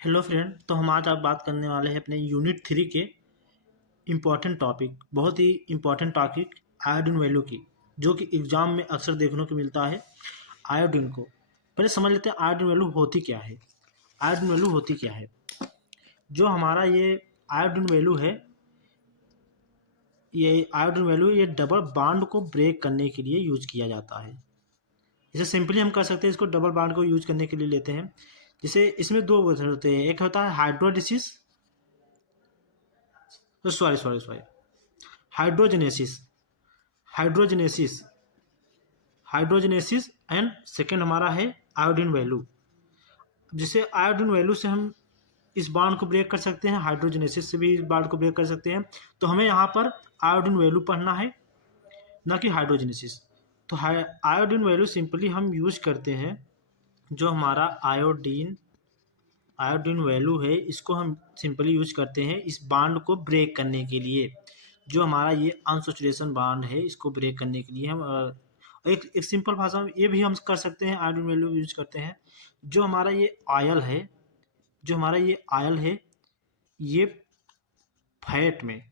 Hello friend. तो हम आज आप बात करने वाले हैं अपने यूनिट 3 के इम्पॉर्टेंट टॉपिक, बहुत ही इम्पॉर्टेंट टॉपिक आयोडीन वैल्यू की, जो कि एग्जाम में अक्सर देखने को मिलता है। आयोडीन को पहले समझ लेते हैं, आयोडीन वैल्यू होती क्या है। आयोडीन वैल्यू होती क्या है? जो हमारा ये आयोडीन वैल्यू है, ये डबल बॉन्ड को ब्रेक करने के लिए यूज किया जाता है। इसे सिंपली हम कर सकते हैं, इसको डबल बॉन्ड को यूज करने के लिए लेते हैं। जैसे इसमें दो मेथड होते हैं, एक होता है हाइड्रोलिसिस, सॉरी हाइड्रोजनेसिस हाइड्रोजनेसिस हाइड्रोजनेसिस एंड सेकेंड हमारा है आयोडीन वैल्यू। जिसे आयोडीन वैल्यू से हम इस बॉन्ड को ब्रेक कर सकते हैं, हाइड्रोजनेसिस से भी इस बॉन्ड को ब्रेक कर सकते हैं। तो हमें यहाँ पर आयोडीन वैल्यू पढ़ना है, ना कि हाइड्रोजनेसिस। तो आयोडीन वैल्यू सिंपली हम यूज करते हैं, जो हमारा आयोडीन आयोडीन वैल्यू है, इसको हम सिंपली यूज करते हैं इस बॉन्ड को ब्रेक करने के लिए। जो हमारा ये अनसैचुरेशन बॉन्ड है, इसको ब्रेक करने के लिए हम एक सिंपल भाषा में ये भी हम कर सकते हैं, आयोडीन वैल्यू यूज करते हैं। जो हमारा ये आयल है जो हमारा ये आयल है, ये फैट में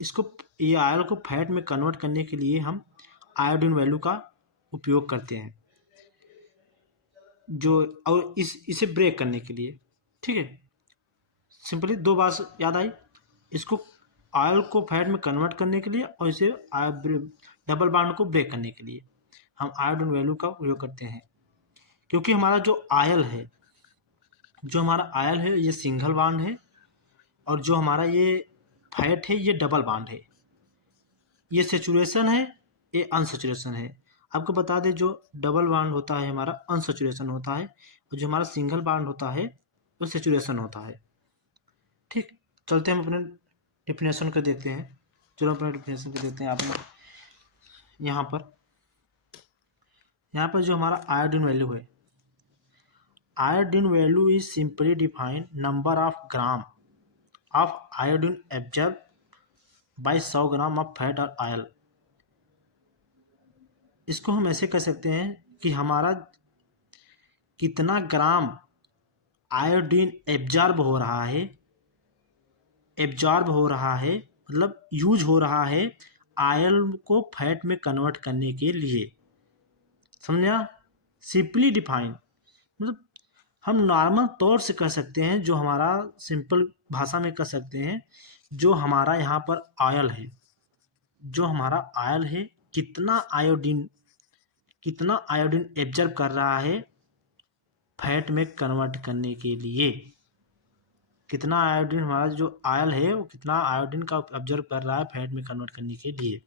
इसको ये आयल को फैट में कन्वर्ट करने के लिए हम आयोडीन वैल्यू का उपयोग करते हैं, जो और इसे ब्रेक करने के लिए। ठीक है, सिंपली दो बात याद आई, इसको ऑयल को फैट में कन्वर्ट करने के लिए और इसे डबल बॉन्ड को ब्रेक करने के लिए हम आयोडीन वैल्यू का उपयोग करते हैं। क्योंकि हमारा जो हमारा आयल है ये सिंगल बॉन्ड है, और जो हमारा ये फैट है ये डबल बॉन्ड है। ये सेचुरेशन है, ये अनसेचुरेशन है। आपको बता दें, जो डबल बॉन्ड होता है हमारा अनसेचुरेशन होता है, और जो हमारा सिंगल बॉन्ड होता है वो सेचुरेशन होता है। ठीक, चलते हैं हम अपने डिफिनेशन को देखते हैं। चलो अपने डिफिनेशन को देखते हैं। आपने यहाँ पर जो हमारा आयोडीन वैल्यू है, iodine value is simply defined number of gram of iodine absorb by 100 gram of fat और ऑयल। इसको हम ऐसे कह सकते हैं कि हमारा कितना ग्राम आयोडीन एब्जॉर्ब हो रहा है, मतलब यूज हो रहा है आयल को फैट में कन्वर्ट करने के लिए। समझा? सिंपली डिफाइन मतलब हम नॉर्मल तौर से कह सकते हैं, जो हमारा सिंपल भाषा में कह सकते हैं, जो हमारा यहाँ पर आयल है, जो हमारा आयल है कितना आयोडीन एब्जॉर्ब कर रहा है फैट में कन्वर्ट करने के लिए। कितना आयोडीन हमारा जो आयल है वो कितना आयोडीन का ऑब्जर्व कर रहा है फैट में कन्वर्ट करने के लिए।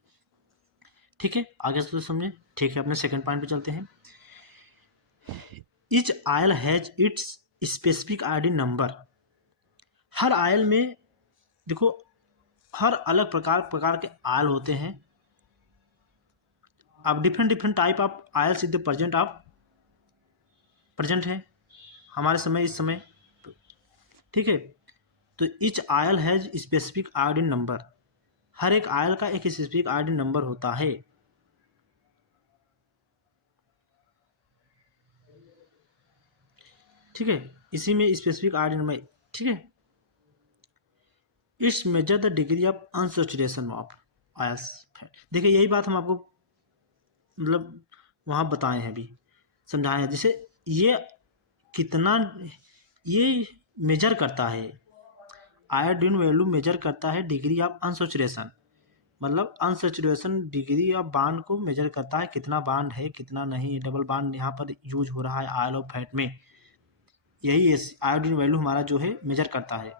ठीक है, आगे से तो समझे। ठीक है, अपने सेकंड पॉइंट पे चलते हैं। Each oil has its specific iodine number. Her oil में देखो, हर अलग प्रकार के आयल होते हैं। अब different type of oils is the present है हमारे समय, इस समय। ठीक है, तो each oil has specific iodine number. हर एक आयल का एक स्पेसिफिक आयोडीन नंबर होता है। ठीक है, इसी में स्पेसिफिक आयोडीन नंबर। ठीक है, it's measure the degree of unsaturation of oils fat. देखिए, यही बात हम आपको मतलब वहाँ बताए हैं, अभी समझाए हैं। जैसे ये कितना ये मेजर करता है, आयोडीन वैल्यू मेजर करता है डिग्री ऑफ अनसैचुरेशन, मतलब अनसैचुरेशन डिग्री ऑफ बांड को मेजर करता है, कितना बांड है कितना नहीं, डबल बांड यहाँ पर यूज हो रहा है आयल और फैट में। यही आयोडीन वैल्यू हमारा जो है मेजर करता है।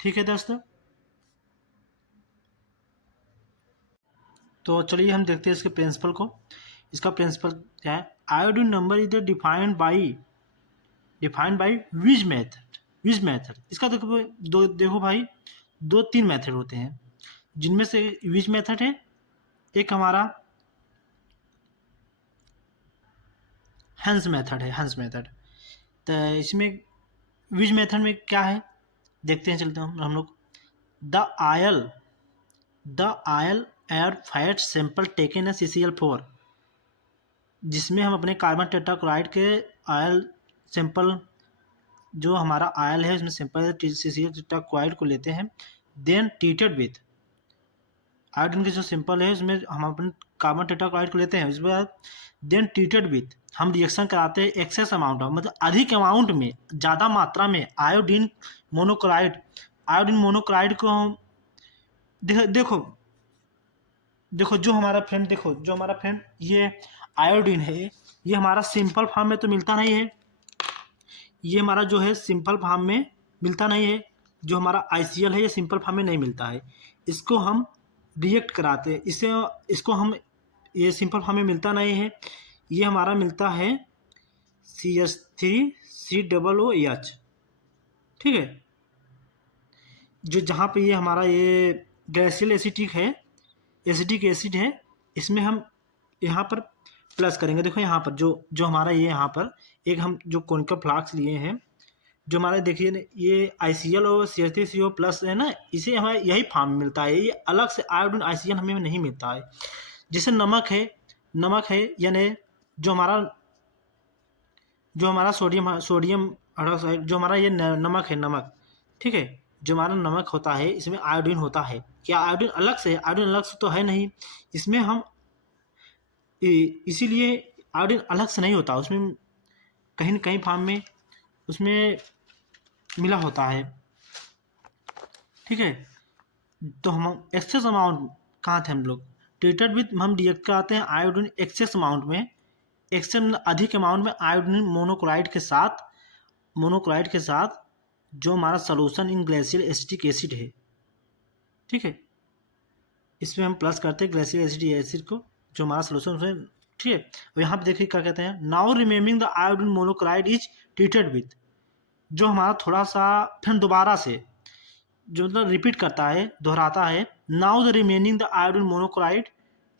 ठीक है दोस्तों, तो चलिए हम देखते हैं इसके प्रिंसिपल को। इसका प्रिंसिपल क्या है? Iodine number is defined by Wijs method. इसका देखो भाई, तीन मेथड होते हैं, जिनमें से विज मेथड है, एक हमारा हंस मेथड। तो इसमें विच मेथड में क्या है देखते हैं, चलते हैं हम लोग। The aisle air fat sample taken है CCl4, जिसमें हम अपने कार्बन टेट्राक्लोराइड के आयल सैंपल जो हमारा आयल है उसमें सिंपल CCl टेट्राक्लोराइड को लेते हैं, देन ट्रीटेड विथ आयोडीन के जो सिंपल है उसमें हम अपन कार्बन टेट्राक्लोराइड को लेते हैं, उसके बाद देन ट्रीटेड विथ हम रिएक्शन कराते हैं एक्सेस अमाउंट ऑफ, मतलब अधिक अमाउंट में, ज़्यादा मात्रा में आयोडीन मोनोक्लोराइड को हम देखो देखो जो हमारा फ्रेंड ये आयोडीन है, ये हमारा सिंपल फॉर्म में तो मिलता नहीं है, ये हमारा जो है सिंपल फॉर्म में मिलता नहीं है, जो हमारा ICl है ये सिंपल फॉर्म में नहीं मिलता है, इसको हम रिएक्ट कराते हैं, इसको हम ये सिंपल फॉर्म में मिलता नहीं है, ये हमारा मिलता है CH3COOH, ठीक है। जो जहाँ पे ये हमारा ये ग्लाइसिल एसिटिक एसिड है, इसमें हम यहाँ पर प्लस करेंगे। देखो यहाँ पर जो हमारा ये यहाँ पर एक हम जो कोनिकल फ्लास्क लिए हैं, जो हमारा देखिए ये ICl और CH3CO प्लस है ना, इसे हमें यही फॉर्म मिलता है, ये अलग से आयोडीन ICl हमें नहीं मिलता है। जैसे नमक है यानी जो हमारा सोडियम हाइड्रोक्साइड, जो हमारा ये नमक है, ठीक है, जो हमारा नमक होता है इसमें आयोडीन होता है। क्या आयोडीन अलग से तो है नहीं, इसमें हम इसीलिए आयोडीन अलग से नहीं होता, उसमें कहीं न कहीं फॉर्म में उसमें मिला होता है, ठीक है। तो हम एक्सेस अमाउंट कहाँ थे हम लोग, ट्रीटेड विथ हम रिएक्ट कराते हैं आयोडीन एक्सेस अमाउंट में, अधिक अमाउंट में आयोडीन मोनोक्लोराइड के साथ जो हमारा सोल्यूशन इन ग्लाइसिल एसिटिक एसिड है, ठीक है, इसमें हम प्लस करते हैं ग्लाइसिल एसिटिक एसिड को, जो हमारा सोल्यूशन है, ठीक है। और यहाँ पे देखिए क्या कहते हैं, now remembering the iodine monochloride is treated with, जो हमारा थोड़ा सा फिर दोबारा से जो मतलब रिपीट करता है, दोहराता है, now the remaining the iodine monochloride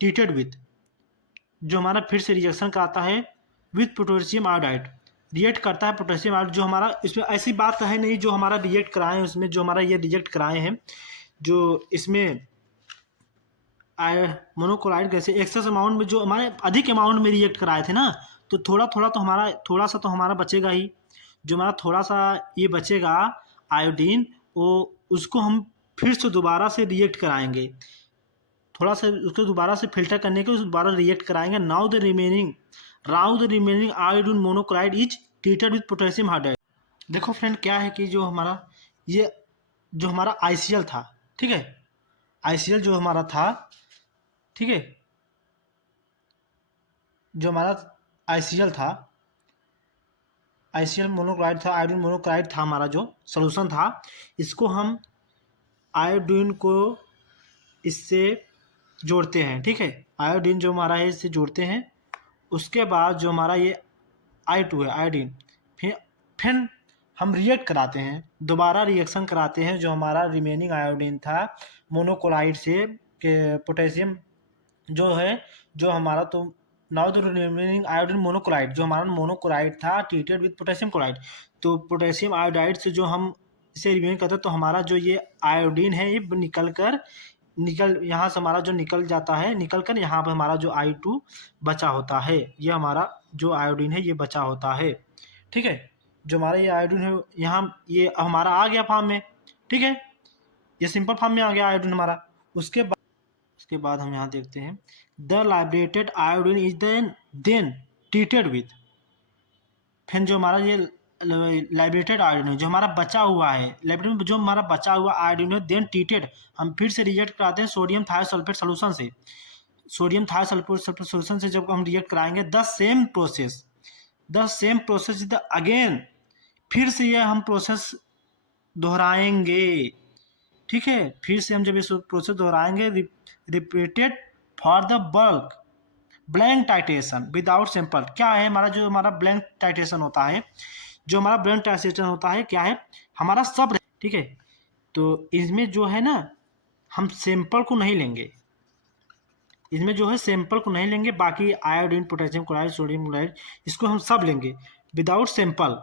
treated with, जो हमारा फिर से रिएक्शन कराता है विथ पोटेशियम आयोडाइड, रिएक्ट करता है पोटेशियम आयोडाइड, जो हमारा इसमें ऐसी बात है नहीं जो हमारा रिएक्ट कराए हैं, उसमें जो हमारा ये रिएक्ट कराए हैं, जो इसमें मोनोक्लोराइड कैसे एक्सेस अमाउंट में जो हमारे अधिक अमाउंट में रिएक्ट कराए थे ना, तो थोड़ा सा तो हमारा बचेगा ही, जो हमारा थोड़ा सा ये बचेगा आयोडीन, वो उसको हम फिर से दोबारा से रिएक्ट कराएंगे, थोड़ा सा उसको दोबारा से फिल्टर करने के दोबारा रिएक्ट कराएंगे। Now the remaining iodine monochloride is treated with potassium hydride. देखो फ्रेंड क्या है कि जो हमारा ICl था, ठीक है, ICl जो हमारा था, ठीक है, जो हमारा ICl मोनोक्लोराइड था, आयोडीन मोनोक्लोराइड था, हमारा जो सोल्यूशन था, इसको हम आयोडीन को इससे जोड़ते हैं, ठीक है, आयोडीन जो हमारा है इससे जोड़ते हैं, उसके बाद जो हमारा ये I2 है आयोडीन, फिर हम रिएक्ट कराते हैं, दोबारा रिएक्शन कराते हैं, जो हमारा रिमेनिंग आयोडीन था मोनोक्लोराइड से के पोटेशियम जो है, जो हमारा तो now the remaining iodine monochloride, जो हमारा मोनोक्लोराइड था ट्रीटेड विथ पोटेशियम क्लोराइड, तो पोटेशियम आयोडाइड से जो हम इसे रिमेन करते हैं, तो हमारा जो ये आयोडीन है ये निकल यहाँ से हमारा जो निकल जाता है, निकल कर यहाँ पर हमारा जो I2 बचा होता है, ये हमारा जो आयोडीन है ये बचा होता है, ठीक है। जो हमारा ये आयोडीन है यहाँ ये हमारा आ गया फॉर्म में, ठीक है, ये सिंपल फॉर्म में आ गया आयोडीन हमारा। उसके बाद हम यहाँ देखते हैं the liberated iodine is then treated with, फिर जो हमारा ये लाइब्रेटेड आयोडीन है जो हमारा बचा हुआ है, लाइब्रेटेड में जो हमारा बचा हुआ आयोडीन है, देन ट्रीटेड हम फिर से रिएक्ट कराते हैं सोडियम थायोसल्फेट सोल्यूशन से, सोडियम थायोसल्फेट सोल्यूशन से जब हम रिएक्ट कराएंगे the same process is the again, फिर से ये हम प्रोसेस दोहराएंगे, ठीक है, फिर से हम जब इस प्रोसेस दोहराएंगे repeated for the blank titration without sample. क्या है हमारा ब्लैंक टाइट्रेशन होता है, जो हमारा ब्लैंक टाइट्रेशन होता है क्या है, हमारा सब, ठीक है, तो इसमें जो है ना हम सैंपल को नहीं लेंगे, इसमें जो है सैंपल को नहीं लेंगे, बाकी iodine potassium chloride sodium chloride इसको हम सब लेंगे विदाउट सैंपल।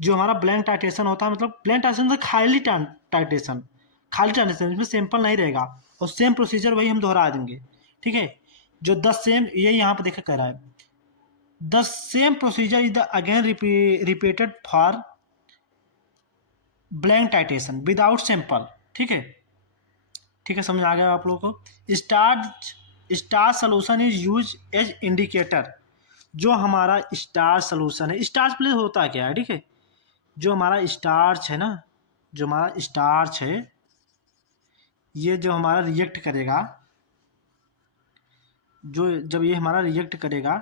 जो हमारा ब्लैंक टाइट्रेशन होता है, मतलब ब्लैंक टाइट्रेशन खाली टाइट्रेशन, इसमें सैंपल नहीं रहेगा, और सेम प्रोसीजर वही हम दोहरा देंगे, ठीक है। जो द सेम ये यहाँ पर देखा कह रहा है, the same procedure is the again repeated for blank titration without sample. ठीक है, ठीक है, समझ आ गया आप लोगों को। Starch solution is use as indicator. जो हमारा स्टार्च सोल्यूशन है, स्टार्च प्लस होता क्या है, ठीक है, जो हमारा स्टार्च है ना, जो हमारा स्टार्च है, ये जो हमारा रिएक्ट करेगा, जो जब ये हमारा रिएक्ट करेगा,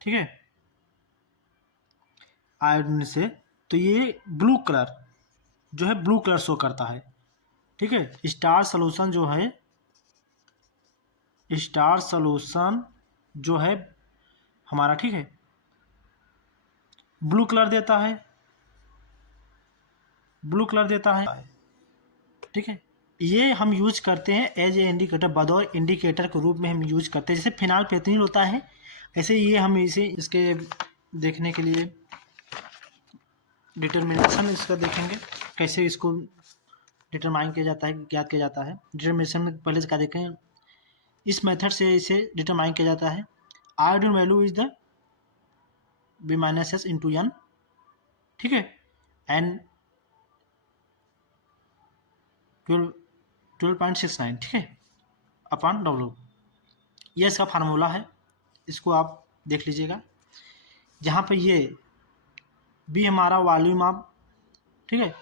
ठीक है, आयोडीन से, तो ये ब्लू कलर जो है, ब्लू कलर शो करता है। ठीक है, स्टार्च सोल्यूशन जो है, स्टार्च सोल्यूशन जो है हमारा, ठीक है, ब्लू कलर देता है, ब्लू कलर देता है। ठीक है, ये हम यूज करते हैं एज ए इंडिकेटर, बतौर इंडिकेटर के रूप में हम यूज करते हैं। जैसे फिनाल पेथिनिल होता है, ऐसे ये हम इसे इसके देखने के लिए डिटर्मिनेशन इसका देखेंगे, कैसे इसको डिटरमाइन किया जाता है, ज्ञात किया जाता है। डिटर्मिनेशन में पहले से क्या देखें, इस मेथड से इसे डिटरमाइन किया जाता है। Iodine value is the B minus S into N, ठीक है, एन 12.69, ठीक है, अपॉन डब्ल्यू। ये इसका फार्मूला है, इसको आप देख लीजिएगा। जहाँ पे ये बी हमारा वॉल्यूम ऑफ, ठीक है,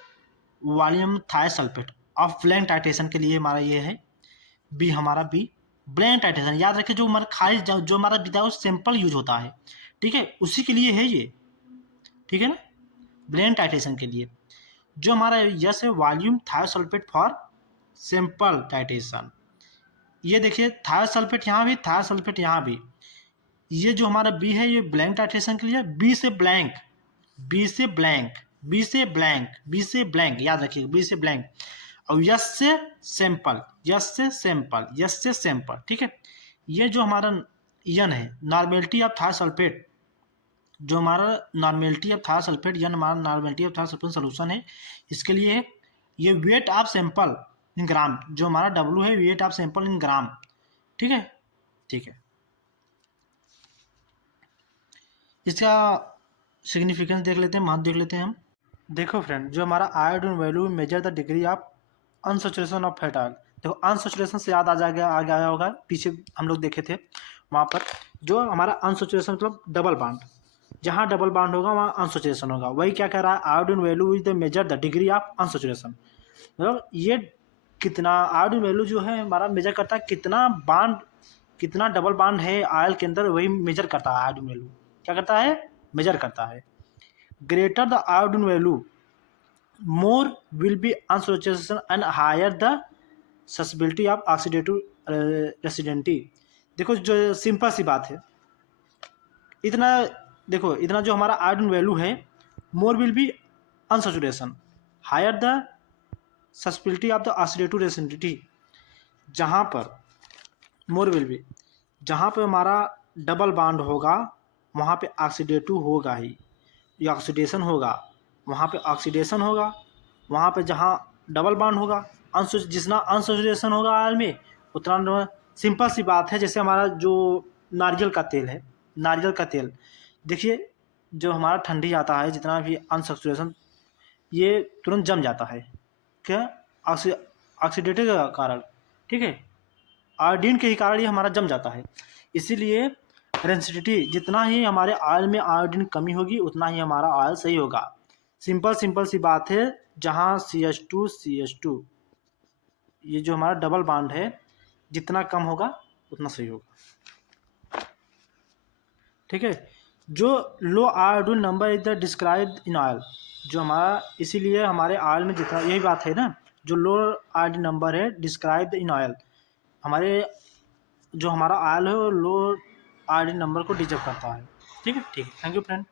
volume thiosulphate of blank titration के लिए हमारा ये है, बी हमारा बी ब्लैंक टाइटेशन। याद रखिए, जो हमारा खाली जो हमारा विदाउट सैंपल यूज होता है, ठीक है, उसी के लिए है ये, ठीक है ना, ब्लैंक टाइटेशन के लिए। जो हमारा यस है, volume thiosulphate for sample titration. ये देखिए, थायोसल्फेट यहाँ भी, थायोसल्फेट यहाँ भी। ये जो हमारा बी है, ये ब्लैंक टाइटेशन के लिए, बी से ब्लैंक, बी से ब्लैंक, बी से ब्लैंक, बी से ब्लैंक, याद रखिएगा, बी से ब्लैंक। और यस से सैंपल, यस से सैंपल, यस से सैंपल, ठीक है। ये जो हमारा यन है, नॉर्मेलिटी ऑफ थायोसल्फेट, जो हमारा नॉर्मेलिटी ऑफ थायोसल्फेट, यन हमारा नॉर्मेलिटी ऑफ थायोसल्फेट सोल्यूशन है, इसके लिए ये वेट ऑफ सैंपल इन ग्राम, जो हमारा डब्ल्यू है, वेट ऑफ सैंपल इन ग्राम, ठीक है, ठीक है। इसका सिग्निफिकेंस देख लेते हैं, महत्व देख लेते हैं हम। देखो फ्रेंड, जो हमारा iodine value major the degree of unsaturation of fat oil. देखो, अनसैचुरेशन से याद आ जाएगा, आगे आया होगा, पीछे हम लोग देखे थे, वहाँ पर जो हमारा अनसैचुरेशन मतलब डबल बॉन्ड, जहाँ डबल बॉन्ड होगा वहाँ अनसैचुरेशन होगा। वही क्या कह रहा है, iodine value is the major the degree of unsaturation. मतलब ये कितना आयोडीन वैल्यू जो है हमारा मेजर करता है, कितना बॉन्ड, कितना डबल बॉन्ड है ऑयल के अंदर, वही मेजर करता है। आयोडीन वैल्यू क्या करता है, मेजर करता है। Greater the iodine value more will be unsaturation and higher the susceptibility of oxidative recidivity। देखो, जो सिंपल सी बात है, इतना देखो, इतना जो हमारा आयोडीन वैल्यू है, more will be unsaturation, higher the susceptibility of the oxidative rancidity. जहाँ पर मोर विल बी, जहाँ पर हमारा डबल बॉन्ड होगा वहाँ पे ऑक्सीडेटिव होगा ही, या ऑक्सीडेशन होगा, वहाँ पे ऑक्सीडेशन होगा। वहाँ पे जहाँ डबल बॉन्ड होगा, जितना अनसैचुरेशन होगा ऑयल में, उतना सिंपल सी बात है। जैसे हमारा जो नारियल का तेल है, नारियल का तेल देखिए, जो हमारा ठंडी आता है, जितना भी अनसैचुरेशन, ये तुरंत जम जाता है, क्या, ऑक्सीडेटिव के कारण, ठीक है, आयोडीन के ही कारण ये हमारा जम जाता है। इसीलिए रेसिडिटी, जितना ही हमारे ऑयल में आयोडीन कमी होगी, उतना ही हमारा ऑयल सही होगा। सिंपल सी बात है। जहाँ CH2 ये जो हमारा डबल बॉन्ड है, जितना कम होगा उतना सही होगा, ठीक है। जो low iodine number is the described in oil, जो हमारा, इसीलिए हमारे ऑयल में जितना, यही बात है ना, जो लो आयोडीन नंबर है डिस्क्राइब्ड इन ऑयल, हमारे जो हमारा ऑयल है वो लो आयोडीन नंबर को डिजर्व करता है, ठीक है, ठीक है। Thank you friend.